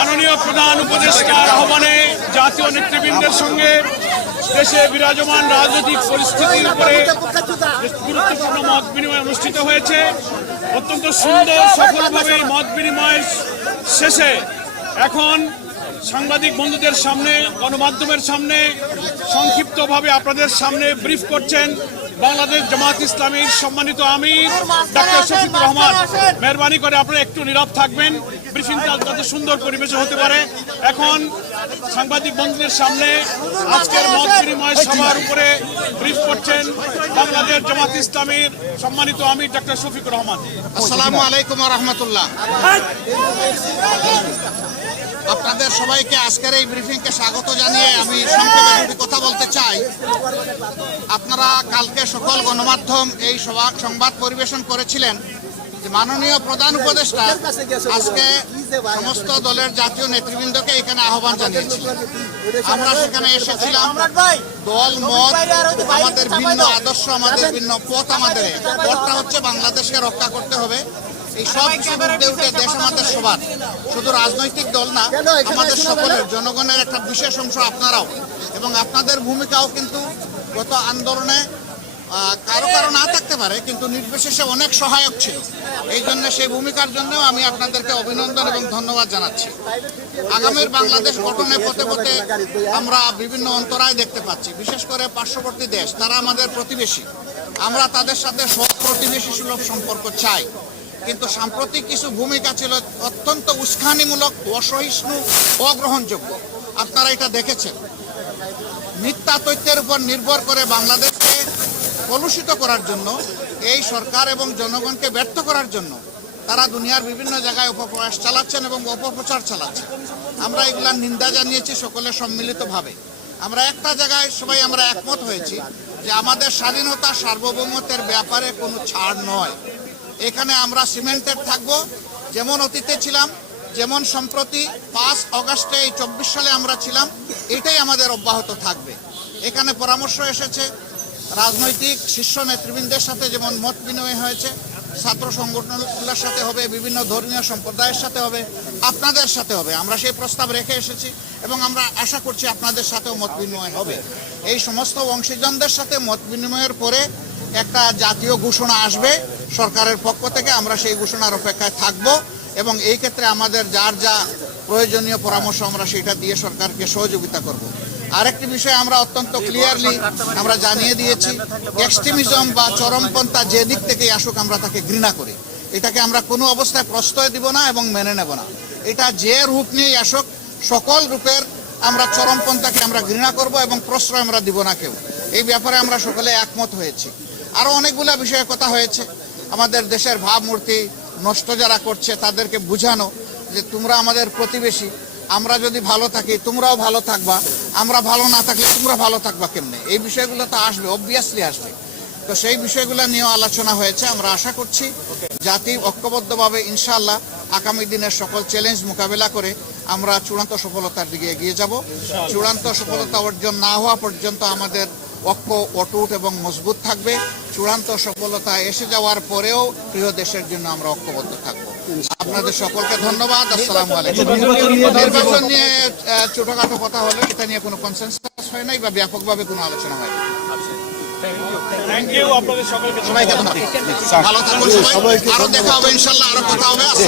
মাননীয় প্রধান উপদেষ্টার আহ্বানে জাতীয় নেতৃবৃন্দের সঙ্গে দেশে বিরাজমান রাজনৈতিক পরিস্থিতির উপরে গুরুত্বপূর্ণ মত বিনিময় অনুষ্ঠিত হয়েছে। অত্যন্ত সুন্দর সফলভাবে মত বিনিময় শেষে এখন সাংবাদিক বন্ধুদের সামনে, গণমাধ্যমের সামনে সংক্ষিপ্তভাবে আপনাদের সামনে ব্রিফ করছেন বাংলাদেশ জামাত ইসলামীর সম্মানিত আমির ডাক্তার শফিকুর রহমান। মেহরবানি করে আপনারা একটু নীরব থাকবেন, ব্রিফিংটা যাতে সুন্দর পরিবেশে হতে পারে। এখন সাংবাদিক বন্ধুদের সামনে আজকের মত বিনিময় সভার উপরে ব্রিফ করছেন বাংলাদেশ জামাত ইসলামীর সম্মানিত আমির ডাক্তার শফিকুর রহমান। আসসালামু আলাইকুম ওয়া রাহমাতুল্লাহ। আপনাদের সবাইকে আজকের এই ব্রিফিংকে স্বাগত জানিয়ে আমি সংক্ষেপে দুটি কথা বলতে চাই। আপনারা কালকে সকল গণমাধ্যম এই সংবাদ পরিবেশন করেছিলেন যে মাননীয় প্রধান উপদেষ্টা আজকে সমস্ত দলের জাতীয় নেতৃবৃন্দকে এখানে আহ্বান জানিয়েছিলেন। আমরা সেখানে এসেছিলাম। দল মত আমাদের ভিন্ন, আদর্শ আমাদের ভিন্ন, পথ আমাদের। পথটা হচ্ছে বাংলাদেশকে রক্ষা করতে হবে। এই সব বিরুদ্ধে উঠে দেশ আমাদের সবার, শুধু রাজনৈতিক দল না, আমাদের সকলের, জনগণের একটা বিশেষ অংশ আপনারাও, এবং আপনাদের ভূমিকাও কিন্তু গত আন্দোলনে কারো কারো না থাকতে পারে, কিন্তু নির্বিশেষে অনেক সহায়ক ছিল। এই জন্য সেই ভূমিকার জন্যও আমি আপনাদেরকে অভিনন্দন এবং ধন্যবাদ জানাচ্ছি। আগামীর বাংলাদেশ গঠনে পথে পথে আমরা বিভিন্ন অন্তরায় দেখতে পাচ্ছি, বিশেষ করে পার্শ্ববর্তী দেশ, তারা আমাদের প্রতিবেশী। আমরা তাদের সাথে সৎ প্রতিবেশী সুলভ সম্পর্ক চাই, কিন্তু সাম্প্রতিক কিছু ভূমিকা ছিল অত্যন্ত উস্কানিমূলক, অসহিষ্ণু, অগ্রহণযোগ্য। আপনারা এটা দেখেছেন। মিথ্যা তথ্যের উপর নির্ভর করে বাংলাদেশকে কলুষিত করার জন্য, এই সরকার এবং জনগণকে ব্যর্থ করার জন্য তারা দুনিয়ার বিভিন্ন জায়গায় অপপ্রয়াস চালাচ্ছেন এবং অপপ্রচার চালাচ্ছেন। আমরা এগুলার নিন্দা জানিয়েছি সকলে সম্মিলিতভাবে। আমরা একটা জায়গায় সবাই আমরা একমত হয়েছি যে আমাদের স্বাধীনতা সার্বভৌমত্বের ব্যাপারে কোনো ছাড় নয়। এখানে আমরা সিমেন্টেড থাকবো, যেমন অতীতে ছিলাম, যেমন সম্প্রতি 5 আগস্টে এই 24 সালে আমরা ছিলাম, এটাই আমাদের অব্যাহত থাকবে। এখানে পরামর্শ এসেছে রাজনৈতিক শীর্ষ নেতৃবৃন্দের সাথে, যেমন মত বিনিময় হয়েছে, ছাত্র সংগঠনগুলোর সাথে হবে, বিভিন্ন ধর্মীয় সম্প্রদায়ের সাথে হবে, আপনাদের সাথে হবে। আমরা সেই প্রস্তাব রেখে এসেছি এবং আমরা আশা করছি আপনাদের সাথেও মত বিনিময় হবে। এই সমস্ত অংশীজনদের সাথে মত বিনিময়ের পরে একটা জাতীয় ঘোষণা আসবে সরকারের পক্ষ থেকে। আমরা সেই ঘোষণার অপেক্ষায় থাকব এবং এই ক্ষেত্রে আমাদের যার যা প্রয়োজনীয় পরামর্শ আমরা সেটা দিয়ে সরকারকে সহযোগিতা করব। আরেকটি বিষয় আমরা অত্যন্ত ক্লিয়ারলি আমরা জানিয়ে দিয়েছি, এক্সট্রিমিজম বা চরমপন্থা যে দিক থেকেই আসুক আমরা তাকে ঘৃণা করি। এটাকে আমরা কোনো অবস্থায় প্রশ্রয় দিব না এবং মেনে নেব না। এটা যে রূপ নিয়েই আসুক, সকল রূপের আমরা চরমপন্থাকে আমরা ঘৃণা করব এবং প্রশ্রয় আমরা দিব না কেউ। এই ব্যাপারে আমরা সকলে একমত হয়েছি। আরও অনেকগুলো বিষয়ের কথা হয়েছে। আমাদের দেশের ভাবমূর্তি নষ্ট যারা করছে তাদেরকে বুঝানো যে তোমরা আমাদের প্রতিবেশী, আমরা যদি ভালো থাকি তোমরাও ভালো থাকবা, আমরা ভালো না থাকলে তোমরা ভালো থাকবা কেমনে। এই বিষয়গুলো তো আসবে, অবভিয়াসলি আসবে। তো সেই বিষয়গুলো নিয়েও আলোচনা হয়েছে। আমরা আশা করছি জাতি ঐক্যবদ্ধভাবে ইনশাআল্লাহ আগামী দিনের সকল চ্যালেঞ্জ মোকাবেলা করে আমরা চূড়ান্ত সফলতার দিকে এগিয়ে যাব। চূড়ান্ত সফলতা অর্জন না হওয়া পর্যন্ত আমাদের ঐক্য অটুট এবং মজবুত থাকবে। চূড়ান্ত সফলতা এসে যাওয়ার পরেও প্রিয় দেশের জন্য আমরা ঐক্যবদ্ধ থাকব। আপনাদের সকলকে ধন্যবাদ। আসসালামু আলাইকুম। নির্বাচন নিয়ে ছোটখাটো কথা হলো, এটা নিয়ে কোনো কনসেনসাস হয় নাই বা ব্যাপকভাবে কোনো আলোচনা হয় না। থ্যাংক ইউ আপনাদের সকলকে। সবাইকে ধন্যবাদ। ভালো থাকুন সবাই। আরো দেখা হবে ইনশাআল্লাহ, আরো কথা হবে।